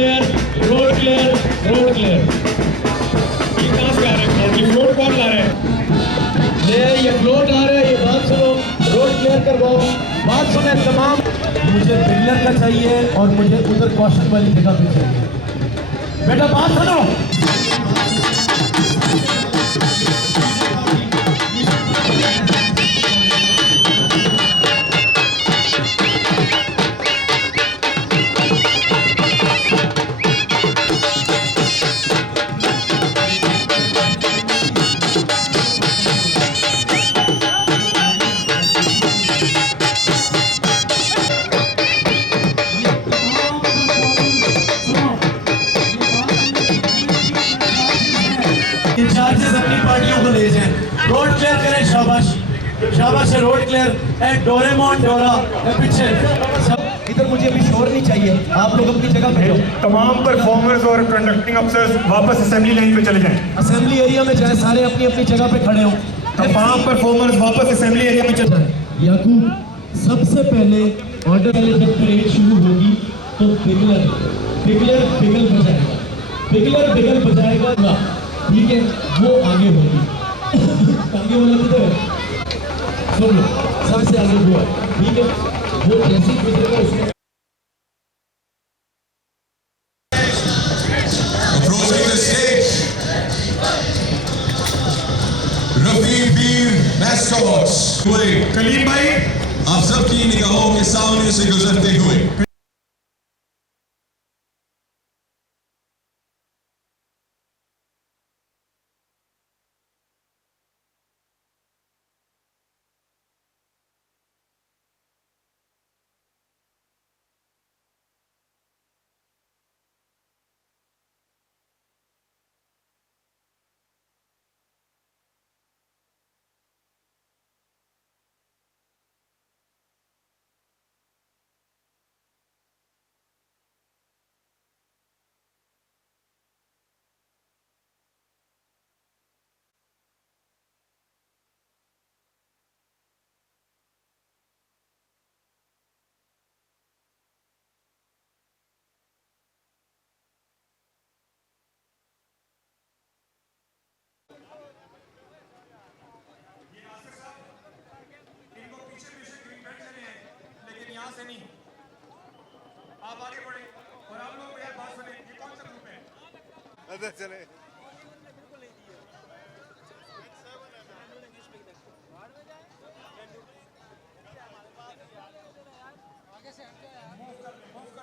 Clear, road clear, road clear. ये कहाँ से आ रहे हैं? ये फ्लोट कौन ला रहे हैं? ये फ्लोट आ रहे हैं, ये बात सुनो, रोड क्लियर करवाओ। बात सुने तमाम, मुझे बिगलर का चाहिए और मुझे उधर कौशन वाली जगह पे चाहिए। बेटा बात सुनो, इंचार्जेस अपनी पार्टियों को ले जाएं, रोड क्लियर करें। शाबाश शाबाश है, रोड क्लियर है। डोरेमोन डोरा है पीछे सब। इधर मुझे अभी शोर नहीं चाहिए, आप लोग अपनी जगह पे रहो। तमाम परफॉर्मर्स और कंडक्टिंग अफसर्स वापस असेंबली लाइन पे चले जाएं। असेंबली एरिया में जाए, सारे अपनी अपनी जगह पे खड़े हो। तमाम परफॉर्मर्स वापस असेंबली एरिया में चले जाएं। याकूब, सबसे पहले ऑर्डर वाले जब परेड शुरू होगी तो बिगलर बिगलर बिगल बजाएगा, बिगलर बिगल बजाएगा, ठीक है, वो आगे होगी। आगे वाला किधर है? सुन लो, सबसे आगे वो है, ठीक है, वो जैसे गुजरेगा उसमें Approaching the stage, Rafi Veer mascots हुए कलीम भाई, आप सबकी निगाहों के सामने से गुजरते हुए से नहीं, आप आगे बढ़े और आप लोग यार बात सुने। ये कौन सा ग्रुप है? चले मूव कर